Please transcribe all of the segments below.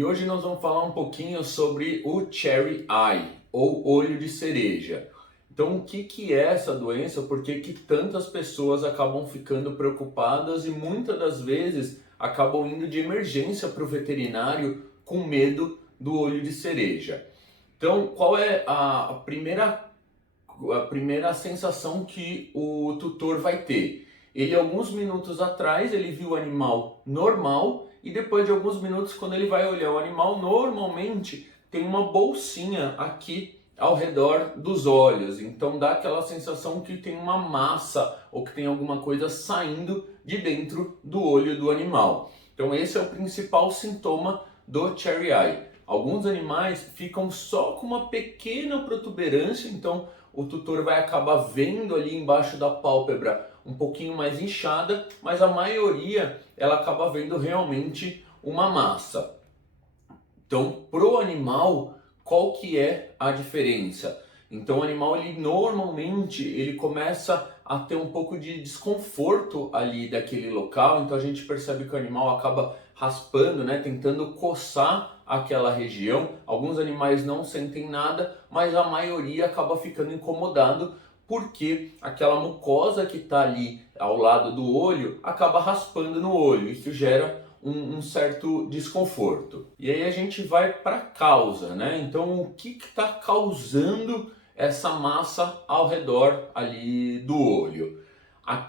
E hoje nós vamos falar um pouquinho sobre o Cherry Eye, ou olho de cereja. Então, o que é essa doença? Por que tantas pessoas acabam ficando preocupadas e muitas das vezes acabam indo de emergência para o veterinário com medo do olho de cereja? Então, qual é a primeira sensação que o tutor vai ter? Ele, alguns minutos atrás, ele viu o animal normal e depois de alguns minutos, quando ele vai olhar o animal, normalmente tem uma bolsinha aqui ao redor dos olhos. Então dá aquela sensação que tem uma massa ou que tem alguma coisa saindo de dentro do olho do animal. Então esse é o principal sintoma do Cherry Eye. Alguns animais ficam só com uma pequena protuberância, então o tutor vai acabar vendo ali embaixo da pálpebra um pouquinho mais inchada, mas a maioria ela acaba vendo realmente uma massa. Então, pro animal, qual que é a diferença? Então, o animal ele normalmente ele começa a ter um pouco de desconforto ali daquele local, então a gente percebe que o animal acaba raspando, né, tentando coçar aquela região. Alguns animais não sentem nada, mas a maioria acaba ficando incomodado porque aquela mucosa que está ali ao lado do olho acaba raspando no olho. Isso gera um certo desconforto. E aí a gente vai para a causa, né? Então, o que está causando essa massa ao redor ali do olho?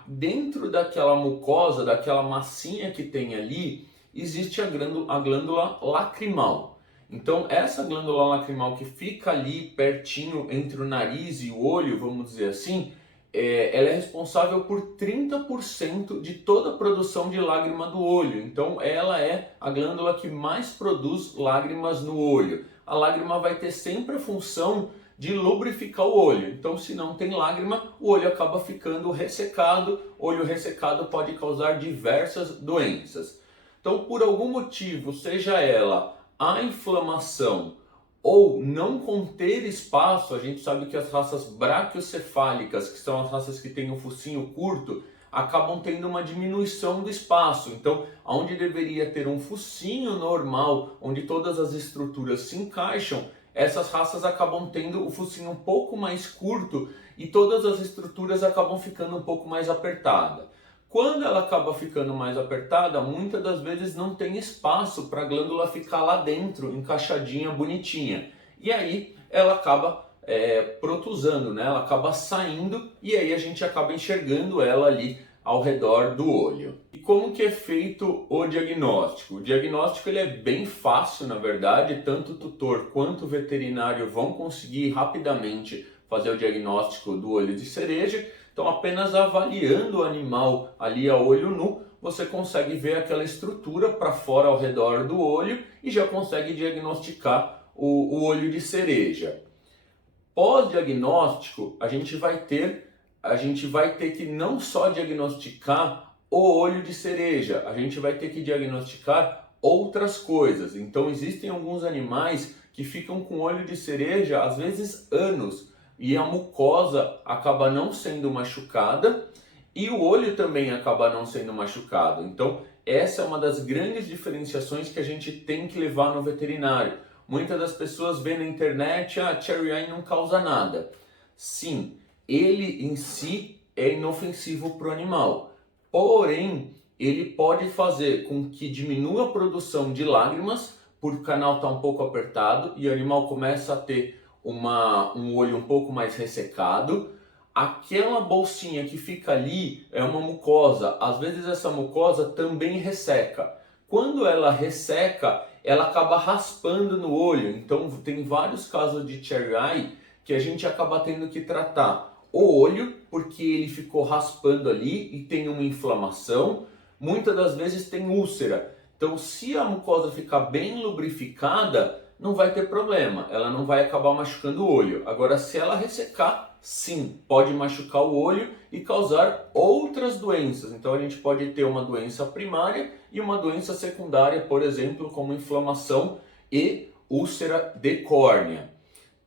Dentro daquela mucosa, daquela massinha que tem ali, existe a glândula lacrimal. Então, essa glândula lacrimal que fica ali pertinho entre o nariz e o olho, vamos dizer assim, ela é responsável por 30% de toda a produção de lágrima do olho. Então, ela é a glândula que mais produz lágrimas no olho. A lágrima vai ter sempre a função de lubrificar o olho. Então, se não tem lágrima, o olho acaba ficando ressecado. Olho ressecado pode causar diversas doenças. Então, por algum motivo, seja ela a inflamação ou não conter espaço, a gente sabe que as raças braquiocefálicas, que são as raças que têm o focinho curto, acabam tendo uma diminuição do espaço. Então, onde deveria ter um focinho normal, onde todas as estruturas se encaixam, essas raças acabam tendo o focinho um pouco mais curto e todas as estruturas acabam ficando um pouco mais apertadas. Quando ela acaba ficando mais apertada, muitas das vezes não tem espaço para a glândula ficar lá dentro, encaixadinha, bonitinha. E aí ela acaba protusando, né? Ela acaba saindo e aí a gente acaba enxergando ela ali ao redor do olho. E como que é feito o diagnóstico? O diagnóstico ele é bem fácil, na verdade, tanto o tutor quanto o veterinário vão conseguir rapidamente fazer o diagnóstico do olho de cereja. Então, apenas avaliando o animal ali a olho nu, você consegue ver aquela estrutura para fora ao redor do olho e já consegue diagnosticar o olho de cereja. Pós-diagnóstico, a gente vai ter que não só diagnosticar o olho de cereja, a gente vai ter que diagnosticar outras coisas. Então, existem alguns animais que ficam com olho de cereja, às vezes anos, e a mucosa acaba não sendo machucada e o olho também acaba não sendo machucado. Então, essa é uma das grandes diferenciações que a gente tem que levar no veterinário. Muitas das pessoas veem na internet, Cherry Eye não causa nada. Sim, ele em si é inofensivo para o animal, porém, ele pode fazer com que diminua a produção de lágrimas, porque o canal está um pouco apertado e o animal começa a ter um olho um pouco mais ressecado. Aquela bolsinha que fica ali é uma mucosa, às vezes essa mucosa também resseca. Quando ela resseca, ela acaba raspando no olho. Então tem vários casos de Cherry Eye que a gente acaba tendo que tratar o olho, porque ele ficou raspando ali e tem uma inflamação. Muitas das vezes tem úlcera. Então, se a mucosa ficar bem lubrificada, não vai ter problema, ela não vai acabar machucando o olho. Agora, se ela ressecar, sim, pode machucar o olho e causar outras doenças. Então, a gente pode ter uma doença primária e uma doença secundária, por exemplo, como inflamação e úlcera de córnea.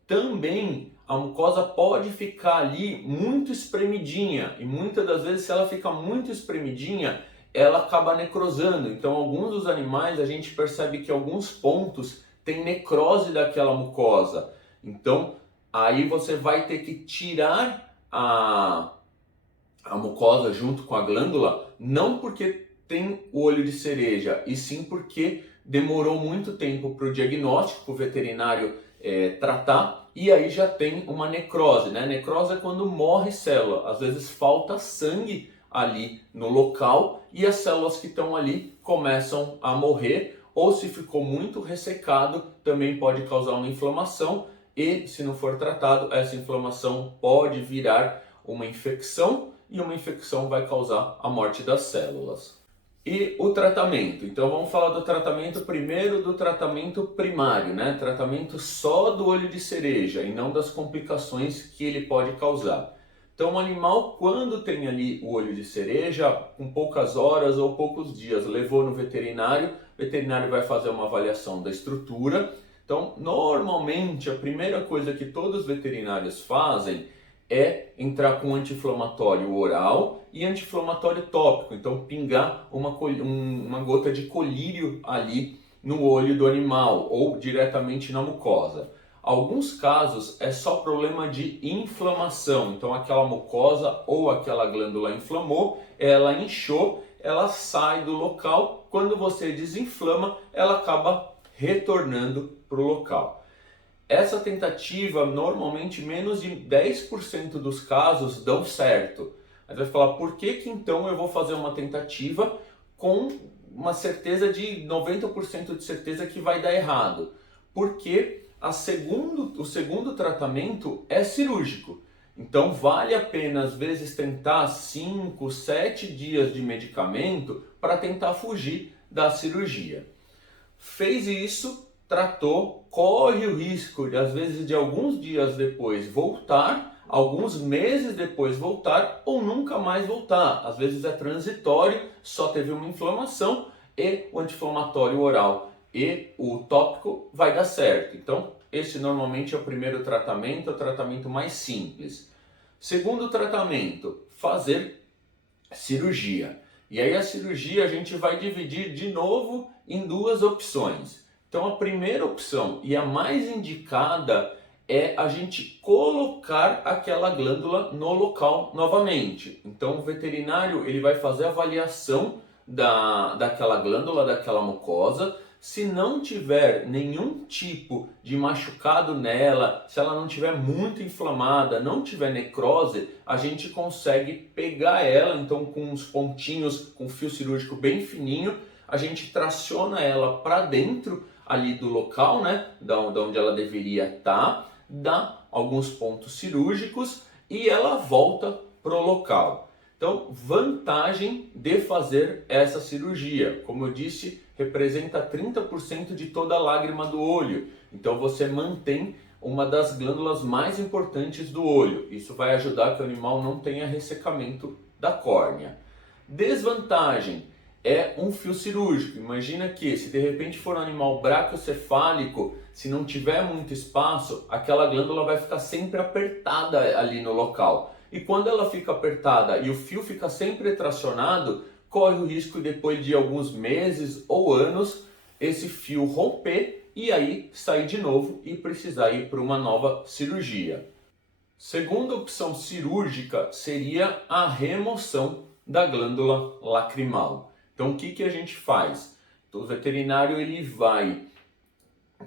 Também a mucosa pode ficar ali muito espremidinha e muitas das vezes, se ela fica muito espremidinha, ela acaba necrosando. Então, alguns dos animais a gente percebe que alguns pontos tem necrose daquela mucosa. Então, aí você vai ter que tirar a mucosa junto com a glândula, não porque tem o olho de cereja, e sim porque demorou muito tempo para o diagnóstico, para o veterinário tratar, e aí já tem uma necrose, né? Necrose é quando morre célula, às vezes falta sangue ali no local e as células que estão ali começam a morrer, ou se ficou muito ressecado, também pode causar uma inflamação e, se não for tratado, essa inflamação pode virar uma infecção e uma infecção vai causar a morte das células. E o tratamento? Então vamos falar do tratamento primeiro, do tratamento primário, né? Tratamento só do olho de cereja e não das complicações que ele pode causar. Então o animal, quando tem ali o olho de cereja, com poucas horas ou poucos dias, levou no veterinário, o veterinário vai fazer uma avaliação da estrutura. Então, normalmente, a primeira coisa que todos os veterinários fazem é entrar com anti-inflamatório oral e anti-inflamatório tópico. Então, pingar uma gota de colírio ali no olho do animal ou diretamente na mucosa. Alguns casos é só problema de inflamação. Então, aquela mucosa ou aquela glândula inflamou, ela inchou, ela sai do local. Quando você desinflama, ela acaba retornando para o local. Essa tentativa, normalmente, menos de 10% dos casos dão certo. Aí vai falar, por que então eu vou fazer uma tentativa com uma certeza de 90% de certeza que vai dar errado? Porque o segundo tratamento é cirúrgico. Então vale a pena, às vezes, tentar 5, 7 dias de medicamento para tentar fugir da cirurgia. Fez isso, tratou, corre o risco de, às vezes, de alguns dias depois voltar, alguns meses depois voltar ou nunca mais voltar. Às vezes é transitório, só teve uma inflamação e o anti-inflamatório oral e o tópico vai dar certo. Então, esse normalmente é o primeiro tratamento, é o tratamento mais simples. Segundo tratamento, fazer cirurgia. E aí a cirurgia a gente vai dividir de novo em duas opções. Então a primeira opção e a mais indicada é a gente colocar aquela glândula no local novamente. Então o veterinário ele vai fazer a avaliação daquela glândula, daquela mucosa. Se não tiver nenhum tipo de machucado nela, se ela não tiver muito inflamada, não tiver necrose, a gente consegue pegar ela, então com uns pontinhos, com fio cirúrgico bem fininho, a gente traciona ela para dentro ali do local, né, da onde ela deveria estar, dá alguns pontos cirúrgicos e ela volta pro local. Então, vantagem de fazer essa cirurgia, como eu disse, representa 30% de toda a lágrima do olho. Então você mantém uma das glândulas mais importantes do olho. Isso vai ajudar que o animal não tenha ressecamento da córnea. Desvantagem é um fio cirúrgico. Imagina que se de repente for um animal braquiocefálico, se não tiver muito espaço, aquela glândula vai ficar sempre apertada ali no local. E quando ela fica apertada e o fio fica sempre tracionado, corre o risco depois de alguns meses ou anos esse fio romper e aí sair de novo e precisar ir para uma nova cirurgia. Segunda opção cirúrgica seria a remoção da glândula lacrimal. Então o que a gente faz? Então, o veterinário ele vai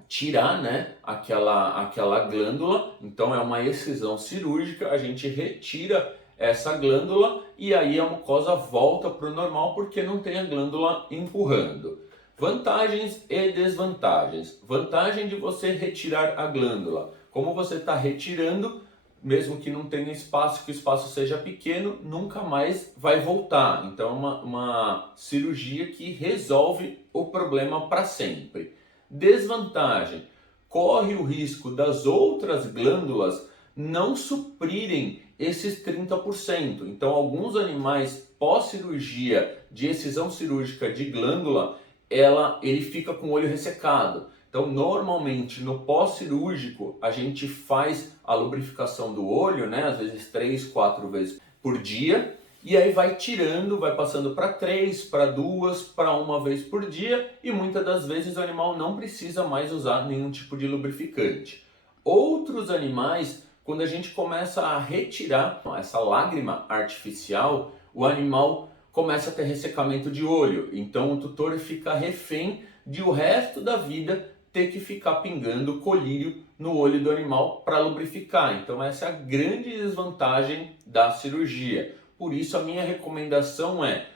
tirar, né, aquela glândula, então é uma excisão cirúrgica, a gente retira essa glândula e aí a mucosa volta para o normal porque não tem a glândula empurrando. Vantagens e desvantagens. Vantagem de você retirar a glândula. Como você está retirando, mesmo que não tenha espaço, que o espaço seja pequeno, nunca mais vai voltar. Então é uma cirurgia que resolve o problema para sempre. Desvantagem, corre o risco das outras glândulas não suprirem esses 30%. Então, alguns animais pós-cirurgia de excisão cirúrgica de glândula, ele fica com o olho ressecado. Então, normalmente, no pós-cirúrgico, a gente faz a lubrificação do olho, né? Às vezes 3, 4 vezes por dia. E aí vai tirando, vai passando para 3, para 2, para uma vez por dia e muitas das vezes o animal não precisa mais usar nenhum tipo de lubrificante. Outros animais, quando a gente começa a retirar essa lágrima artificial, o animal começa a ter ressecamento de olho. Então o tutor fica refém de o resto da vida ter que ficar pingando colírio no olho do animal para lubrificar. Então essa é a grande desvantagem da cirurgia. Por isso a minha recomendação é: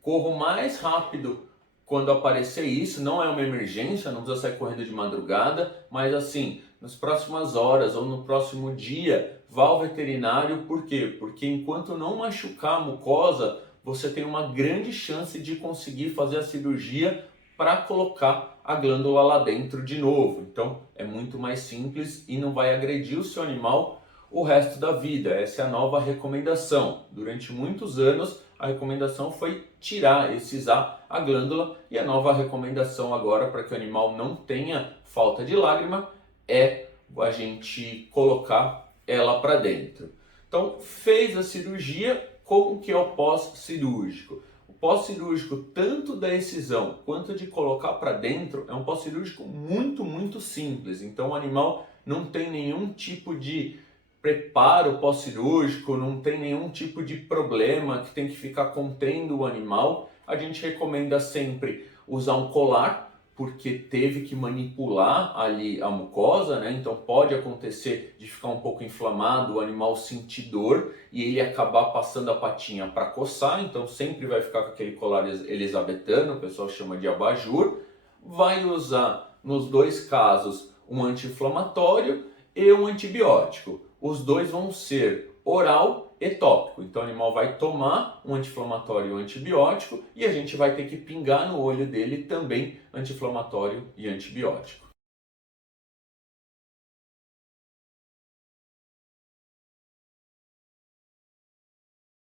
corra o mais rápido quando aparecer isso. Não é uma emergência, não precisa sair correndo de madrugada, mas assim, nas próximas horas ou no próximo dia, vá ao veterinário. Por quê? Porque enquanto não machucar a mucosa, você tem uma grande chance de conseguir fazer a cirurgia para colocar a glândula lá dentro de novo. Então é muito mais simples e não vai agredir o seu animal o resto da vida. Essa é a nova recomendação. Durante muitos anos a recomendação foi tirar, excisar a glândula, e a nova recomendação agora, para que o animal não tenha falta de lágrima, é a gente colocar ela para dentro. Então fez a cirurgia, como que é o pós-cirúrgico? O pós-cirúrgico, tanto da excisão quanto de colocar para dentro, é um pós-cirúrgico muito simples. Então o animal não tem nenhum tipo de preparo pós-cirúrgico, não tem nenhum tipo de problema que tem que ficar contendo o animal. A gente recomenda sempre usar um colar, porque teve que manipular ali a mucosa, né? Então pode acontecer de ficar um pouco inflamado, o animal sentir dor e ele acabar passando a patinha para coçar. Então sempre vai ficar com aquele colar elisabetano, o pessoal chama de abajur. Vai usar, nos dois casos, um anti-inflamatório e um antibiótico. Os dois vão ser oral e tópico. Então o animal vai tomar um anti-inflamatório e um antibiótico, e a gente vai ter que pingar no olho dele também anti-inflamatório e antibiótico.